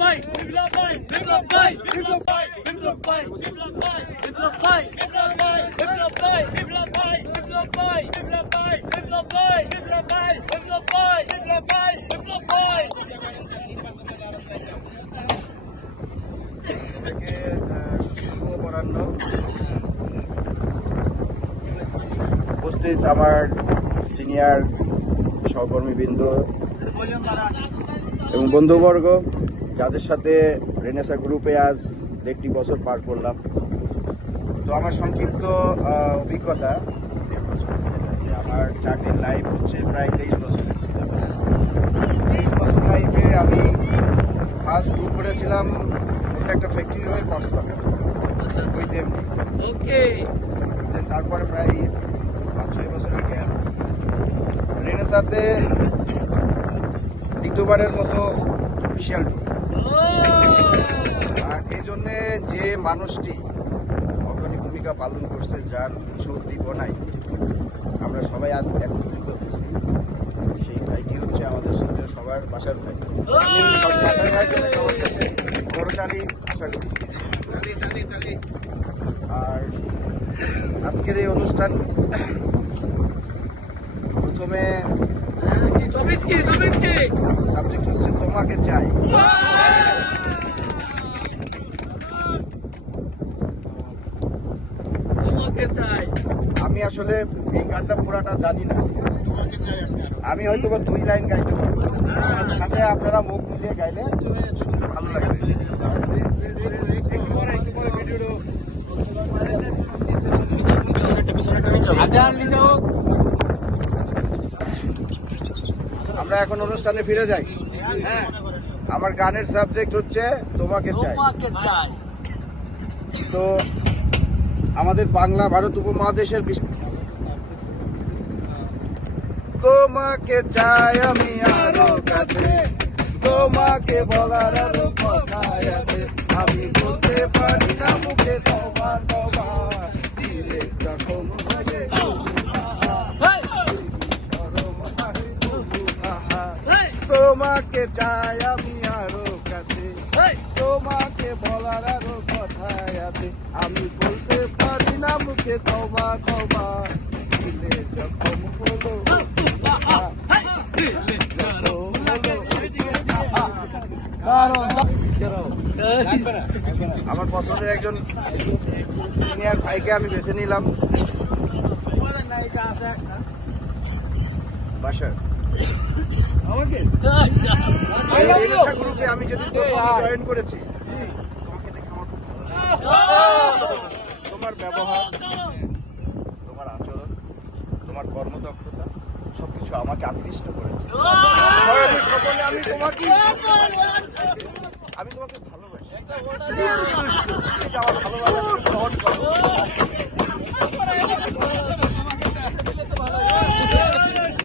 ভাই বিপ্লব ভাই বিপ্লব ভাই বিপ্লব ভাই বিপ্লব ভাই বিপ্লব ভাই বিপ্লব ভাই বিপ্লব ভাই বিপ্লব ভাই বিপ্লব ভাই বিপ্লব ভাই বিপ্লব ভাই বিপ্লব ভাই বিপ্লব ভাই বিপ্লব ভাই বিপ্লব ভাই বিপ্লব ভাই থেকে শুভ অপরাহ্ন। উপস্থিত আমার সিনিয়র সহকর্মীবৃন্দ এবং বন্ধুবর্গ, যাদের সাথে রেনেসা গ্রুপে আজ 1টি বছর পার করলাম। তো আমার সংক্ষিপ্ত অভিজ্ঞতা, আমার চাকরির লাইফ হচ্ছে প্রায় 23 বছরের। 23 বছর লাইফে আমি ফার্স্ট গ্রুপ করেছিলাম একটা ফ্যাক্টরি হয়ে কক্সবাজার, ওকে। তারপরে প্রায় 5-6 বছরের গ্যাপ। রেনেসাতে দ্বিতীয়বারের মতো অফিসিয়াল ট্যুর। আর এই জন্যে যে মানুষটি অগ্রণী ভূমিকা পালন করছে, যার কিছু উদ্দীপনায় আমরা সবাই আজ একত্রিত হয়েছি, সেই ভাইটি হচ্ছে আমাদের সাথে সবার বাসার ভাই। আর আজকের এই অনুষ্ঠান প্রথমে সাবজেক্ট হচ্ছে তোমাকে চাই। আমি আসলে এই গানটা পুরাটা জানি না, আমি হয়তো বা 2 লাইন গাইতে পারবো, সাথে আপনারা মুখ মিলিয়ে গাইলে শুনতে ভালো লাগবে। আমরা এখন অনুষ্ঠানে ফিরে যাই। আমার গানের সাবজেক্ট হচ্ছে তোমাকে চাই। তো আমাদের বাংলা ভারত উপমহাদেশের তোমাকে চাই আমি আরো কাছে, তোমাকে বলার আরো কথা আছে, আমি বলতে পারি না মুখে তোমার তোমার দিলে যখন তোমাকে চাই আমি আরো কাছে, তোমাকে বলার আরো কথা আছে, আমি বলতে পারি না মুখে তোমার তোমার দিলে যখন হলো। আমার পছন্দের একজন সিনিয়র ভাইকে আমি বেছে নিলাম বাসার। গ্রুপে আমি যদি জয়েন করেছি, তোমাকে দেখে আমার খুব ভালো লাগে। তোমার ব্যবহার, তোমার আচরণ, তোমার কর্মদক্ষতা সবকিছু আমাকে আকৃষ্ট করেছে। আমি তোমাকে ভালোবাসি। আমার ভালোবাসা